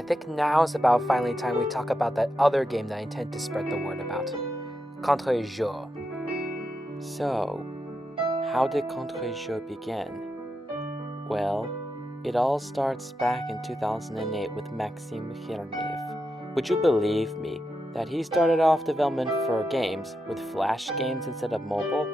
I think now is about finally time we talk about that other game that I intend to spread the word about. Contre-Jour. So, how did Contre-Jour begin? Well, it all starts back in 2008 with Maxime Chernev. Would you believe me that he started off development for games with flash games instead of mobile?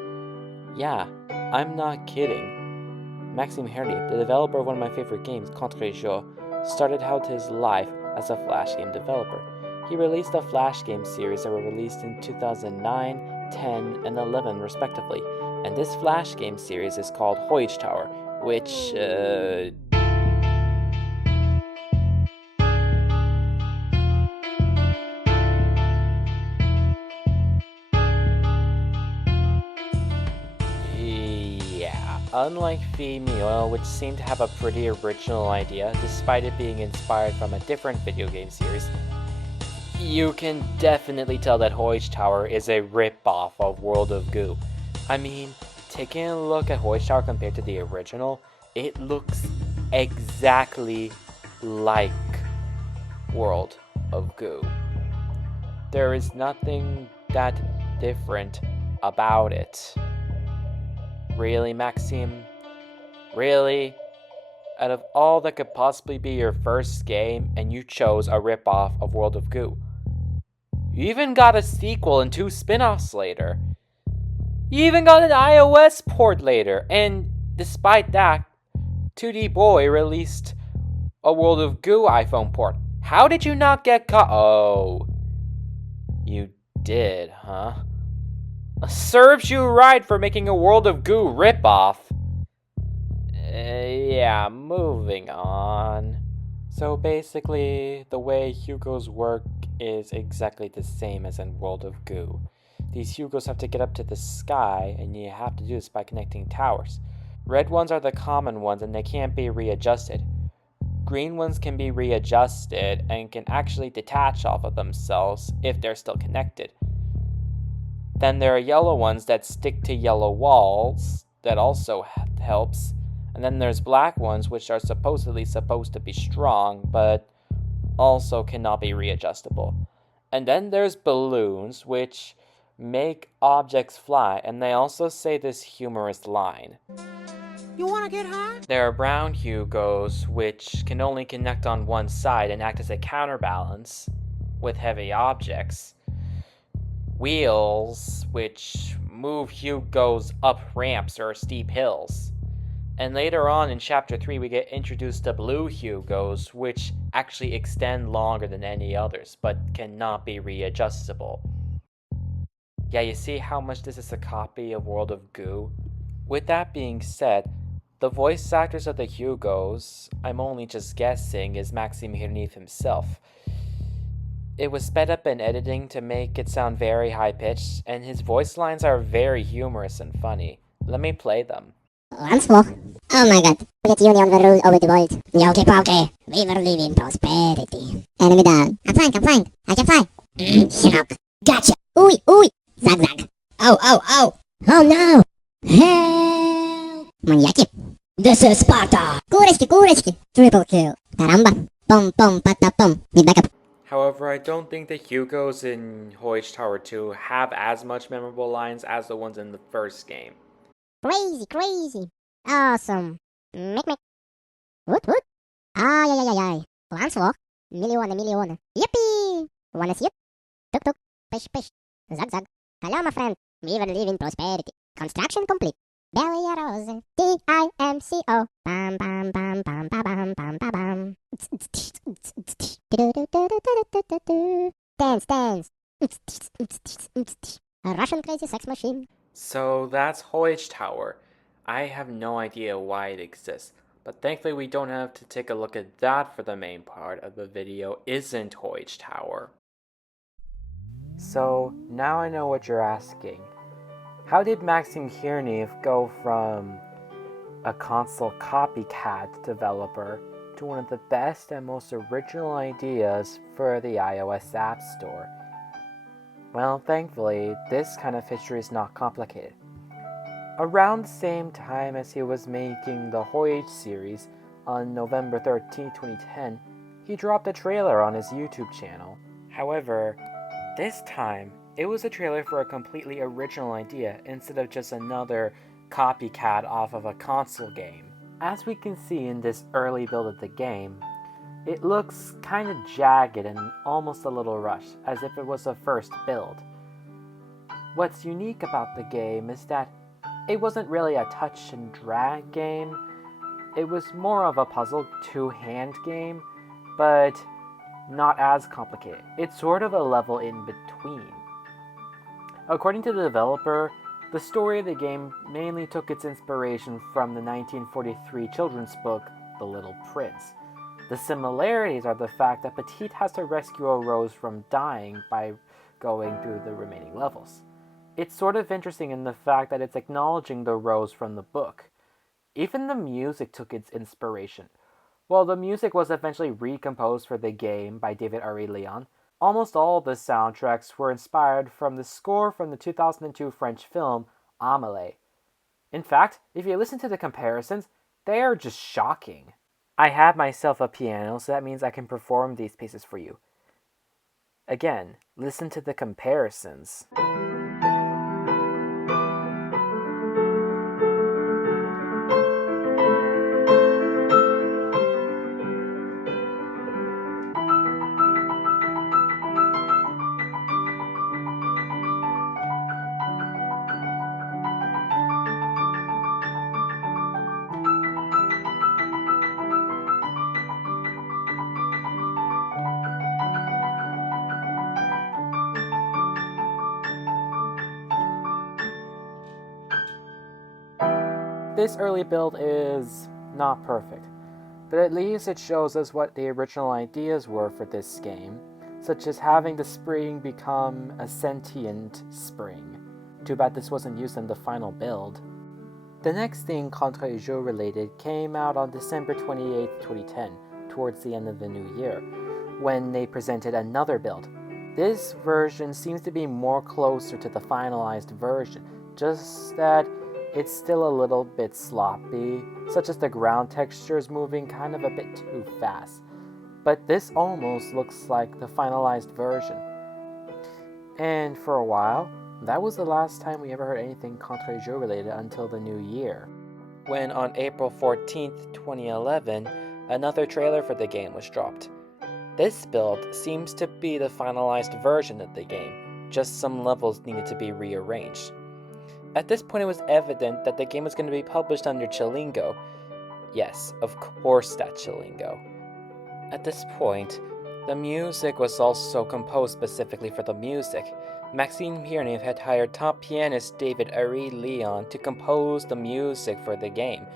Yeah, I'm not kidding. Maxime Chernev, the developer of one of my favorite games, Contre-Jour, started out his life as a flash game developer. He released a flash game series that were released in 2009, 10, and 11 respectively, and this flash game series is called Hoige Tower, which, yeah, unlike Fumio, which seemed to have a pretty original idea, despite it being inspired from a different video game series, you can definitely tell that Hoige Tower is a rip-off of World of Goo. I mean, taking a look at Hoige Tower compared to the original, it looks exactly like World of Goo. There is nothing that different about it. Really, Maxime? Really? Out of all that could possibly be your first game, and you chose a rip-off of World of Goo. You even got a sequel and 2 spin-offs later. You even got an iOS port later, and despite that, 2D Boy released a World of Goo iPhone port. How did you not get caught? Oh, you did, huh? Serves you right for making a World of Goo ripoff. Yeah, moving on. So basically, the way Hugos work is exactly the same as in World of Goo. These Hugos have to get up to the sky, and you have to do this by connecting towers. Red ones are the common ones, and they can't be readjusted. Green ones can be readjusted and can actually detach off of themselves if they're still connected. Then there are yellow ones that stick to yellow walls, that also helps. And then there's black ones which are supposedly supposed to be strong, but also cannot be readjustable. And then there's balloons, which make objects fly, and they also say this humorous line. You wanna get high? There are brown Hugos, which can only connect on one side and act as a counterbalance with heavy objects. Wheels, which move Hugos up ramps or steep hills. And later on in Chapter 3, we get introduced to blue Hugos, which actually extend longer than any others, but cannot be readjustable. Yeah, you see how much this is a copy of World of Goo? With that being said, the voice actors of the Hugos, I'm only just guessing, is Maxime Chernev himself. It was sped up in editing to make it sound very high-pitched, and his voice lines are very humorous and funny. Let me play them. Once more. Oh my god. Soviet Union will rule over the world. Yoki Poki. We will live in prosperity. Enemy down. I'm fine. I can fly. Shut up. Gotcha. Ooh. Zag zag. Oh. Oh no. Help. Maniaki. This is Sparta. Kureshki. Triple kill. Caramba. Pom patapom. Need backup. However, I don't think the Hugos in Hoige Tower 2 have as much memorable lines as the ones in the first game. Crazy. Awesome. Mick. Woot. Ay. Plans walk. Million. Yippee. Wanna see it? Tuk. Pish. Zag. Hello, my friend. We will live in prosperity. Construction complete. Belly a rose. DIMCO. Bam. Dance. A Russian crazy sex machine. So that's Hoige Tower. I have no idea why it exists, but thankfully we don't have to take a look at that for the main part of the video isn't Hoige Tower. So now I know what you're asking. How did Maxime Chernev go from a console copycat developer to one of the best and most original ideas for the iOS App Store? Well, thankfully, this kind of history is not complicated. Around the same time as he was making the Hoige series on November 13, 2010, he dropped a trailer on his YouTube channel. However, this time, it was a trailer for a completely original idea instead of just another copycat off of a console game. As we can see in this early build of the game, it looks kind of jagged and almost a little rushed, as if it was a first build. What's unique about the game is that it wasn't really a touch and drag game. It was more of a puzzle two-hand game, but not as complicated. It's sort of a level in between. According to the developer, the story of the game mainly took its inspiration from the 1943 children's book, The Little Prince. The similarities are the fact that Petite has to rescue a rose from dying by going through the remaining levels. It's sort of interesting in the fact that it's acknowledging the rose from the book. Even the music took its inspiration. While the music was eventually recomposed for the game by David Ari-Leon, almost all the soundtracks were inspired from the score from the 2002 French film Amélie. In fact, if you listen to the comparisons, they are just shocking. I have myself a piano, so that means I can perform these pieces for you. Again, listen to the comparisons. This early build is not perfect, but at least it shows us what the original ideas were for this game, such as having the spring become a sentient spring. Too bad this wasn't used in the final build. The next thing Contre-Jeu related came out on December 28, 2010, towards the end of the new year, when they presented another build. This version seems to be more closer to the finalized version, just that it's still a little bit sloppy, such as the ground textures moving kind of a bit too fast. But this almost looks like the finalized version. And for a while, that was the last time we ever heard anything Contre-Jeu related until the new year, when on April 14th, 2011, another trailer for the game was dropped. This build seems to be the finalized version of the game, just some levels needed to be rearranged. At this point, it was evident that the game was going to be published under Chillingo. Yes, of course that's Chillingo. At this point, the music was also composed specifically for the music. Maxime Piernev had hired top pianist David Ari-Leon to compose the music for the game.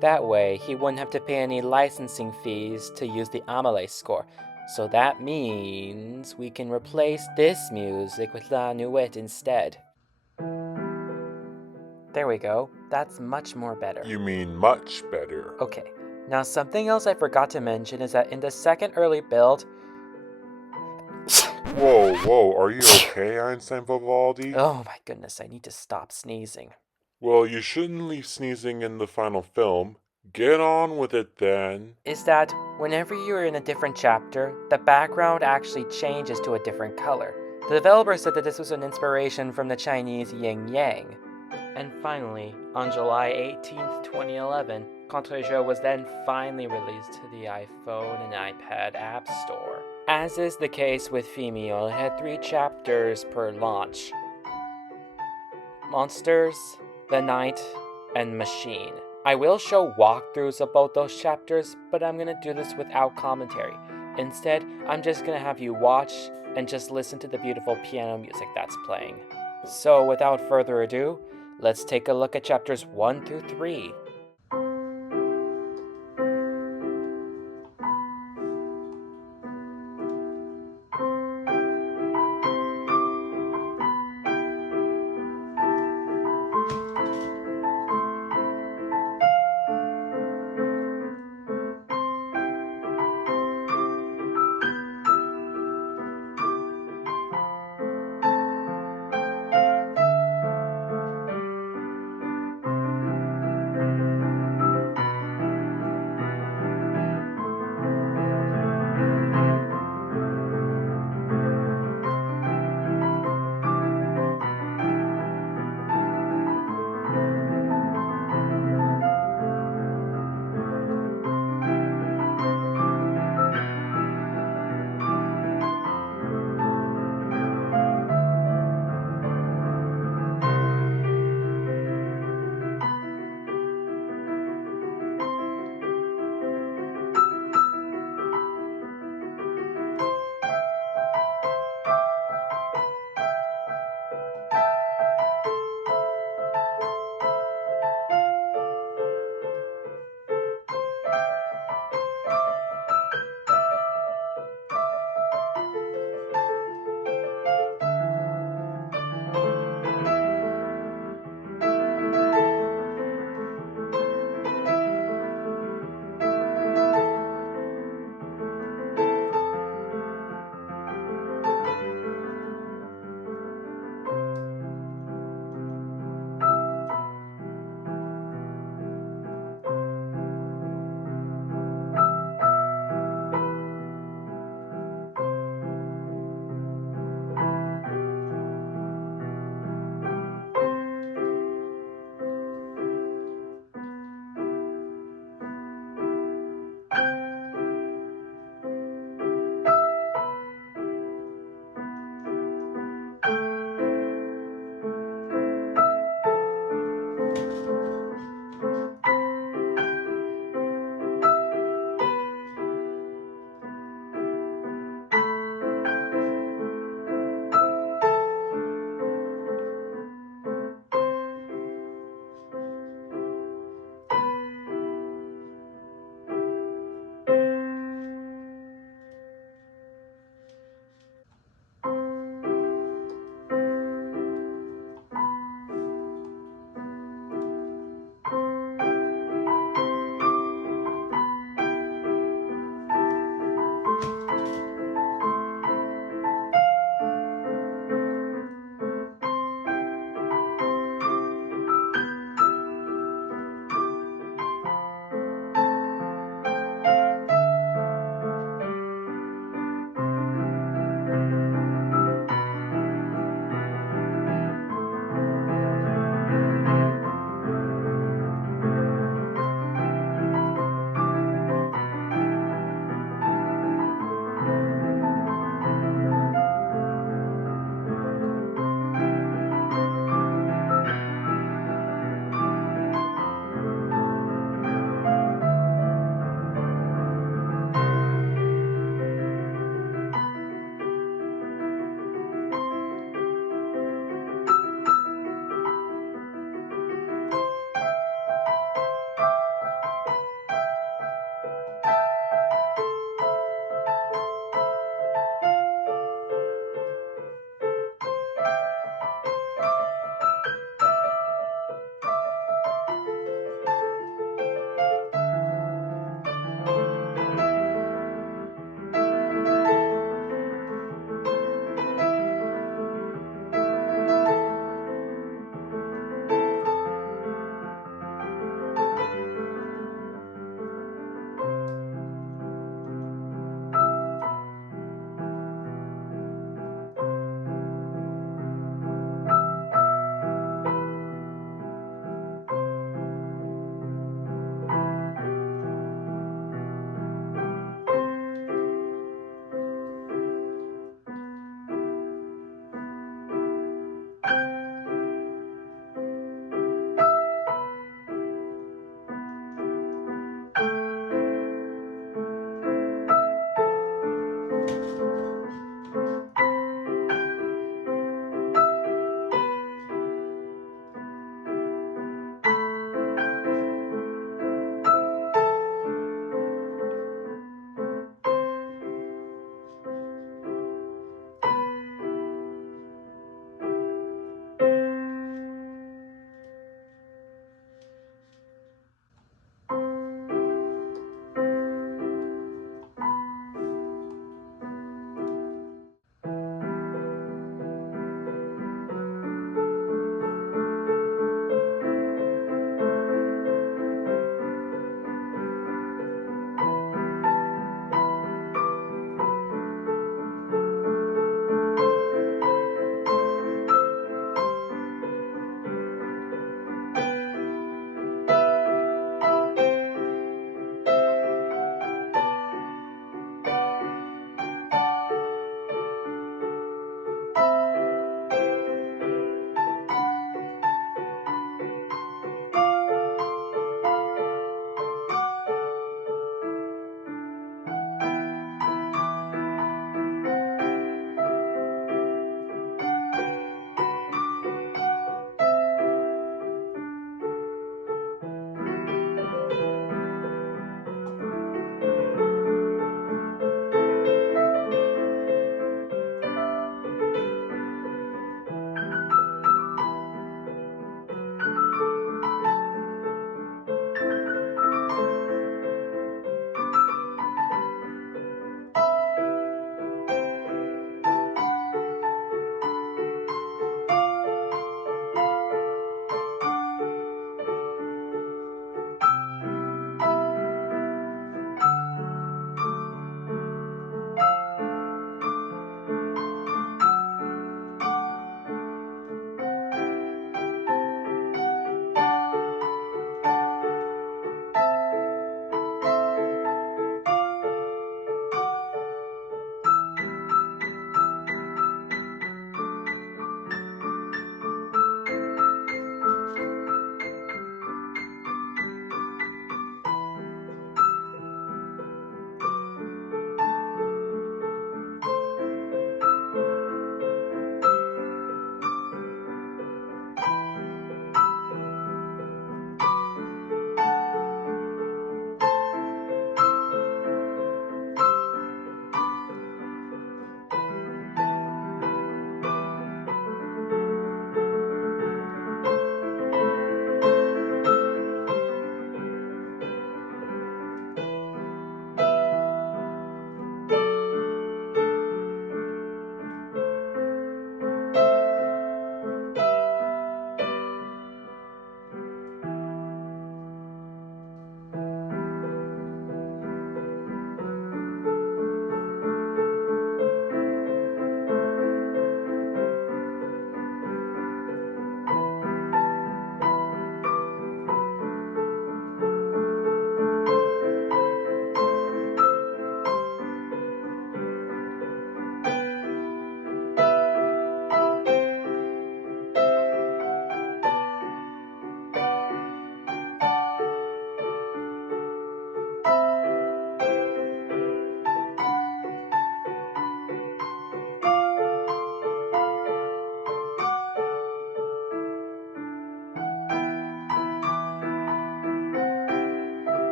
That way, he wouldn't have to pay any licensing fees to use the Amélie score. So that means we can replace this music with La Nuit instead. There we go. That's much more better. You mean much better. Okay, now something else I forgot to mention is that in the second early build... Whoa, are you okay, Einstein Vivaldi? Oh my goodness, I need to stop sneezing. Well, you shouldn't leave sneezing in the final film. Get on with it then. Is that whenever you're in a different chapter, the background actually changes to a different color. The developer said that this was an inspiration from the Chinese yin yang. And finally, on July 18th, 2011, Contre-Jeu was then finally released to the iPhone and iPad App Store. As is the case with Fimio, it had 3 chapters per launch: Monsters, The Night, and Machine. I will show walkthroughs of both those chapters, but I'm gonna do this without commentary. Instead, I'm just gonna have you watch and just listen to the beautiful piano music that's playing. So without further ado, let's take a look at chapters 1 through 3.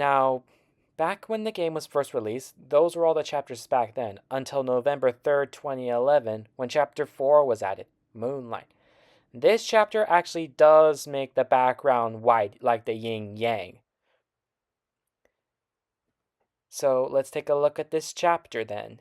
Now, back when the game was first released, those were all the chapters back then, until November 3rd, 2011, when Chapter 4 was added, Moonlight. This chapter actually does make the background white, like the yin-yang. So let's take a look at this chapter then.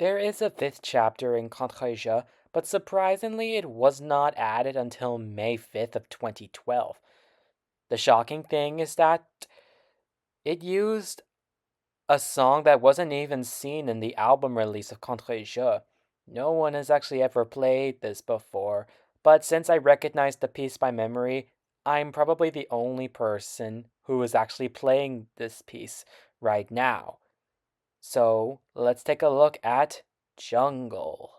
There is a 5th chapter in Contre-Jeux, but surprisingly it was not added until May 5th of 2012. The shocking thing is that it used a song that wasn't even seen in the album release of Contre-Jeux. No one has actually ever played this before, but since I recognize the piece by memory, I'm probably the only person who is actually playing this piece right now. So let's take a look at Jungle.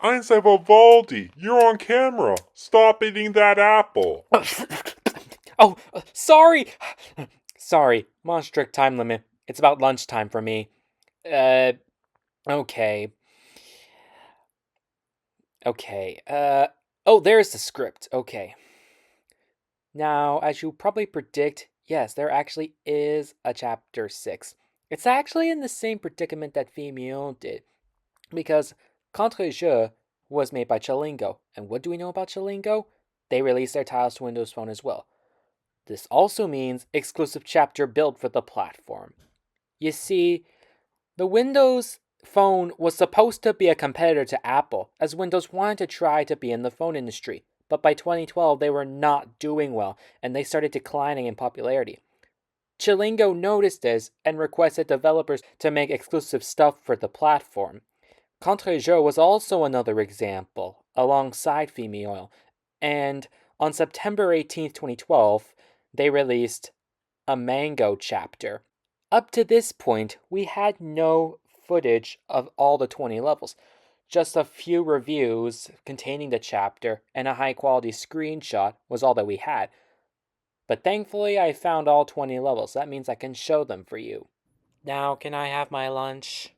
Einstein Vivaldi, you're on camera. Stop eating that apple. Oh, sorry! Sorry, I'm on a strict time limit. It's about lunchtime for me. Okay. Okay, oh, there's the script. Okay. Now, as you probably predict, yes, there actually is a chapter 6. It's actually in the same predicament that Vimeo did, because Contre-Jeu was made by Chalingo, and what do we know about Chalingo? They released their titles to Windows Phone as well. This also means exclusive chapter built for the platform. You see, the Windows Phone was supposed to be a competitor to Apple, as Windows wanted to try to be in the phone industry, but by 2012 they were not doing well, and they started declining in popularity. Chilingo noticed this and requested developers to make exclusive stuff for the platform. Contre-Jeu was also another example, alongside Vimeo, and on September 18th, 2012, they released a Mango chapter. Up to this point, we had no footage of all the 20 levels, just a few reviews containing the chapter and a high quality screenshot was all that we had. But thankfully, I found all 20 levels. That means I can show them for you. Now, can I have my lunch?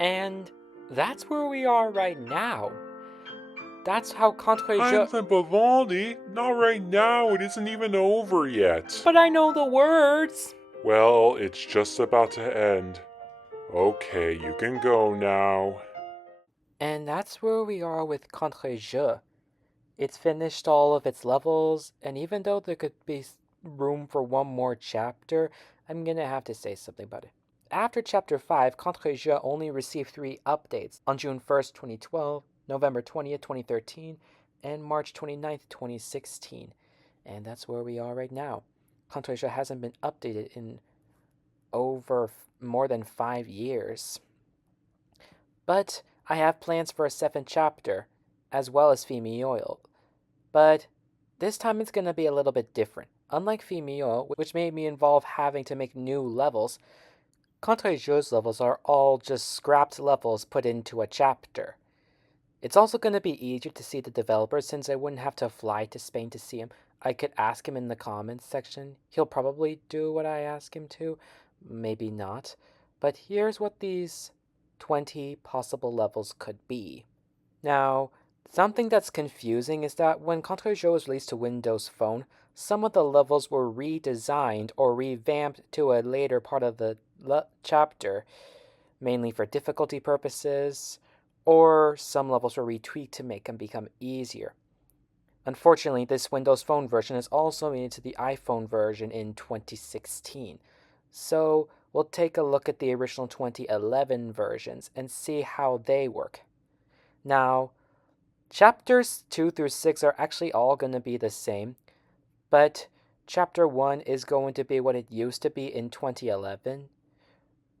And that's where we are right now. That's how Contre-Jeu... Heinz and Vivaldi? Not right now, it isn't even over yet. But I know the words! Well, it's just about to end. Okay, you can go now. And that's where we are with Contre-Jeu. It's finished all of its levels, and even though there could be room for one more chapter, I'm gonna have to say something about it. After Chapter 5, Contre-Jeu only received 3 updates on June 1st, 2012, November 20th, 2013, and March 29th, 2016. And that's where we are right now. Contre-Jeu hasn't been updated in over more than 5 years. But I have plans for a 7th chapter, as well as Fimi-Oil. But this time it's going to be a little bit different. Unlike Fimi-Oil, which made me involve having to make new levels, Contre-Jeu's levels are all just scrapped levels put into a chapter. It's also going to be easier to see the developer since I wouldn't have to fly to Spain to see him. I could ask him in the comments section. He'll probably do what I ask him to, maybe not. But here's what these 20 possible levels could be. Now, something that's confusing is that when Contre-Jeu was released to Windows Phone, some of the levels were redesigned or revamped to a later part of the chapter, mainly for difficulty purposes, or some levels were retweaked to make them become easier. Unfortunately, this Windows Phone version is also made into the iPhone version in 2016. So, we'll take a look at the original 2011 versions and see how they work. Now, chapters 2 through 6 are actually all going to be the same, but chapter 1 is going to be what it used to be in 2011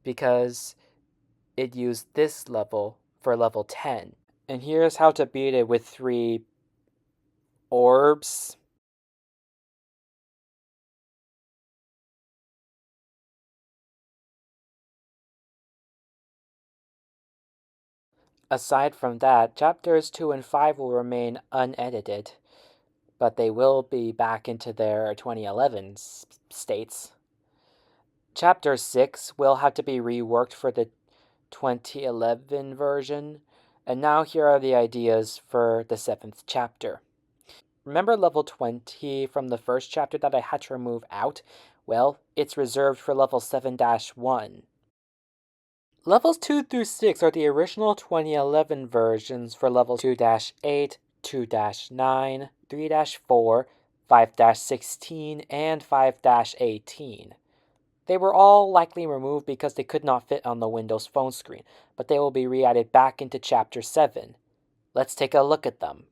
because it used this level for level 10. And here's how to beat it with 3 orbs. Aside from that, chapters 2 and 5 will remain unedited, but they will be back into their 2011 states. Chapter 6 will have to be reworked for the 2011 version, and now here are the ideas for the 7th chapter. Remember level 20 from the first chapter that I had to remove out? Well, it's reserved for level 7-1. Levels 2 through 6 are the original 2011 versions for levels 2-8, 2-9, 3-4, 5-16, and 5-18. They were all likely removed because they could not fit on the Windows Phone screen, but they will be re-added back into Chapter 7. Let's take a look at them.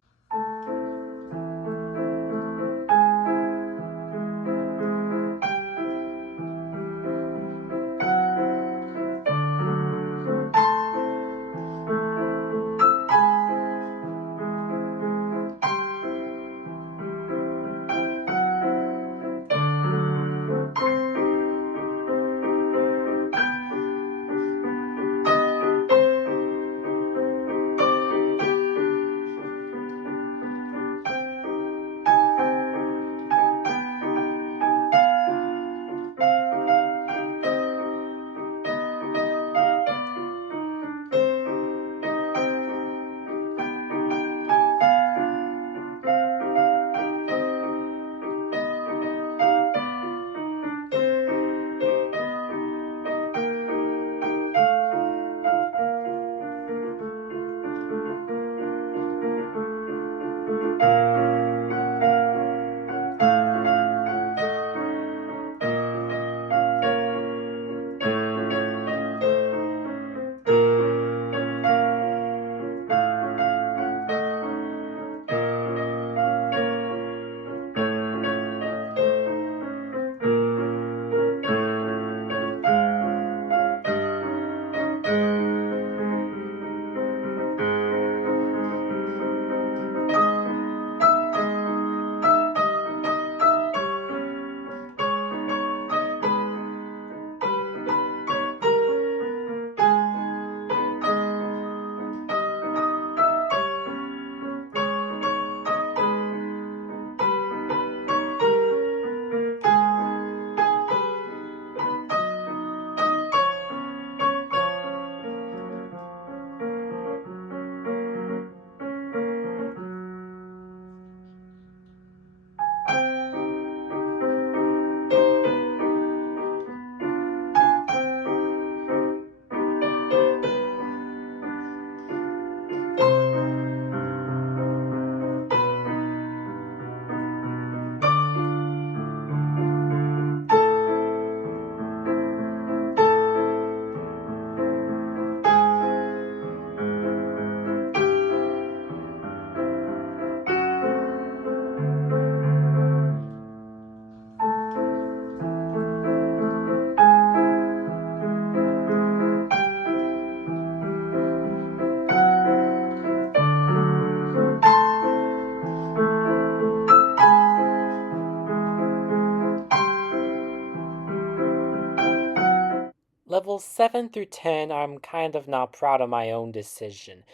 Levels 7 through 10, I'm kind of not proud of my own decision.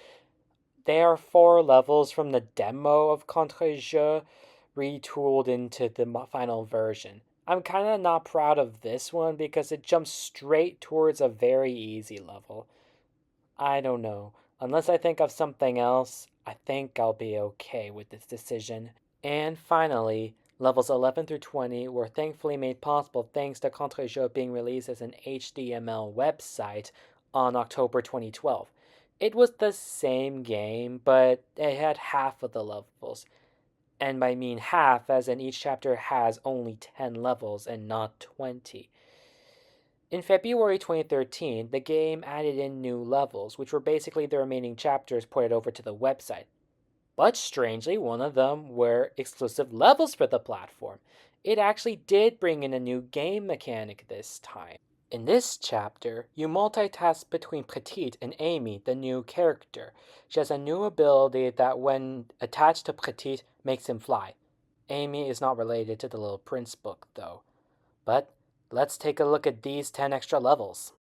They are 4 levels from the demo of Contre-Jeu retooled into the final version. I'm kind of not proud of this one because it jumps straight towards a very easy level. I don't know. Unless I think of something else, I think I'll be okay with this decision. And finally, levels 11 through 20 were thankfully made possible thanks to Contre-Jeu being released as an HTML website on October 2012. It was the same game, but it had half of the levels. And by mean half, as in each chapter has only 10 levels and not 20. In February 2013, the game added in new levels, which were basically the remaining chapters ported over to the website. But strangely, one of them were exclusive levels for the platform. It actually did bring in a new game mechanic this time. In this chapter, you multitask between Petite and Amy, the new character. She has a new ability that, when attached to Petite, makes him fly. Amy is not related to the Little Prince book, though. But let's take a look at these 10 extra levels.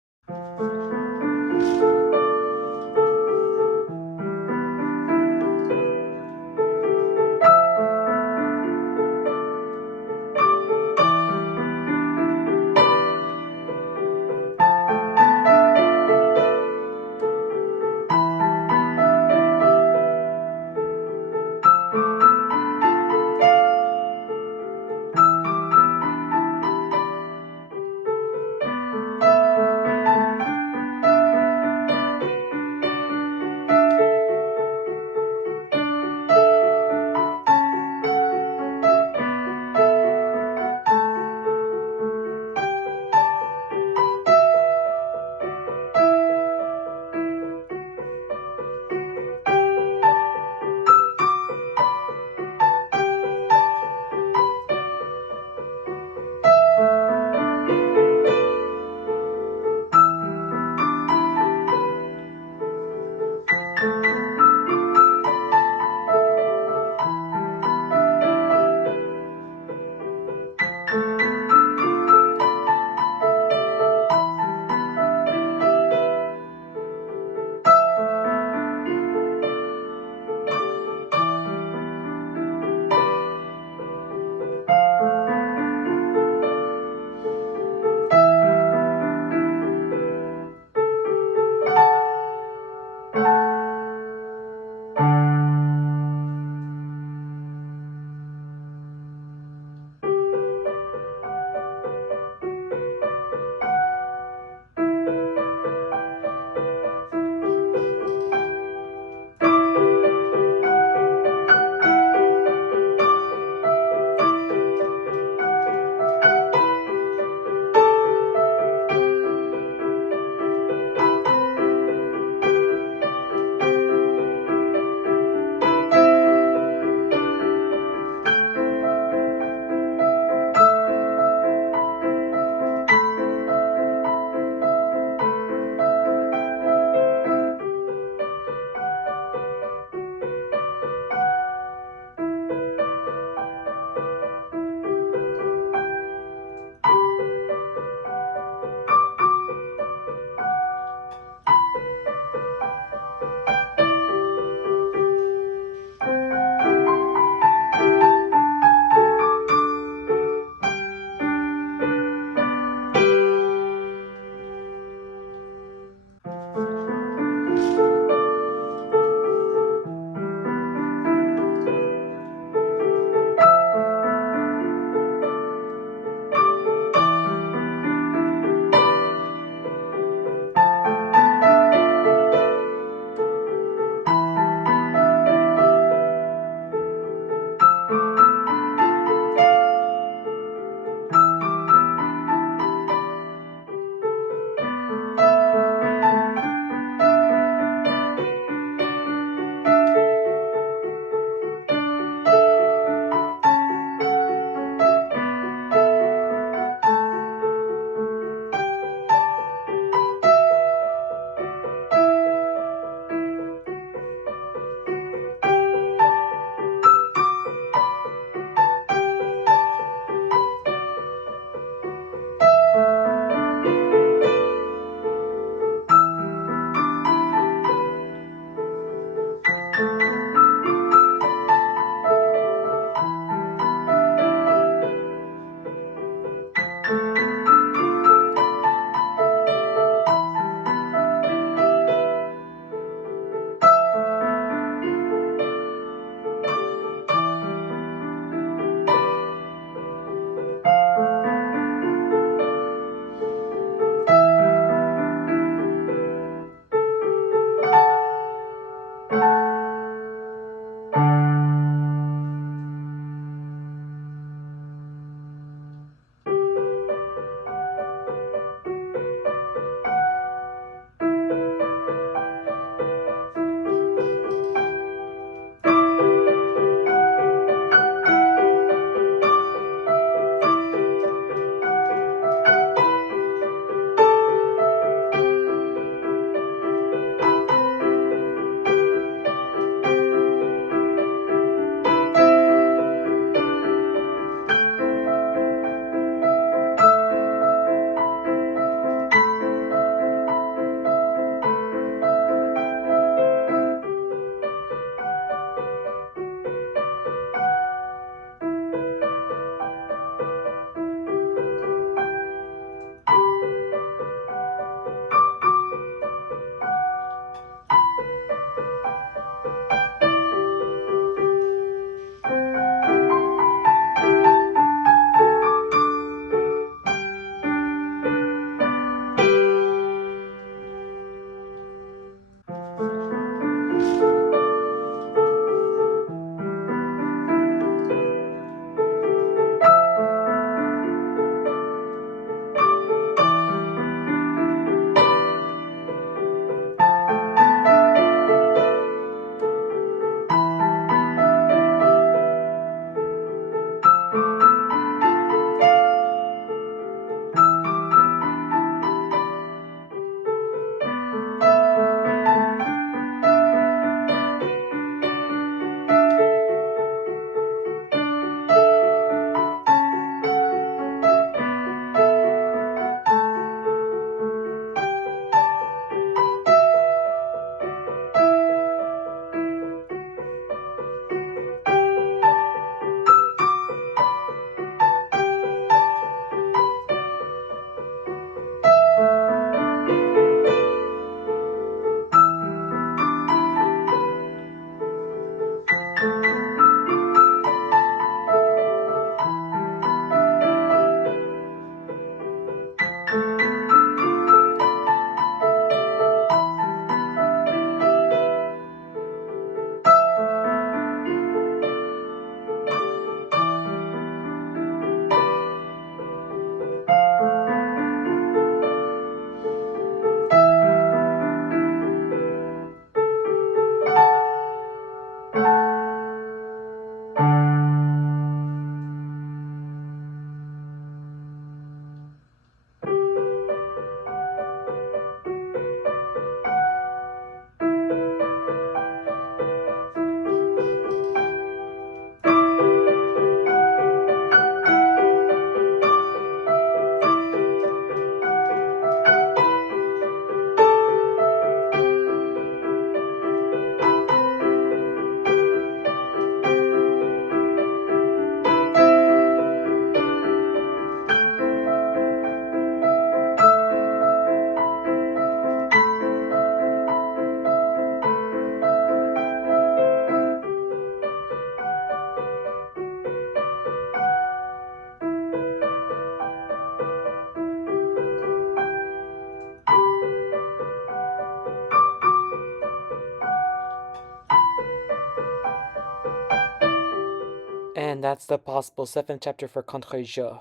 and that's the possible 7th chapter for Contre-Jeu.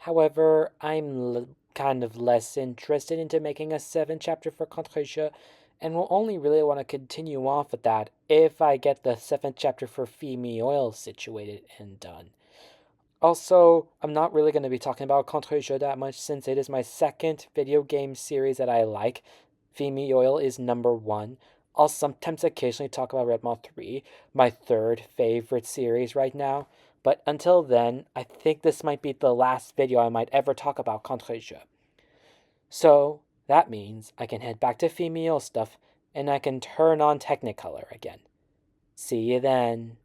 However, I'm kind of less interested into making a 7th chapter for Contre-Jeu, and will only really want to continue off with that if I get the 7th chapter for Fimi Oil situated and done. Also, I'm not really going to be talking about Contre-Jeu that much since it is my second video game series that I like. Fimi Oil is number 1. I'll sometimes occasionally talk about Red Maw 3, my third favorite series right now. But until then, I think this might be the last video I might ever talk about Contre-Jeu. So, that means I can head back to Fimi Oil stuff, and I can turn on Technicolor again. See you then.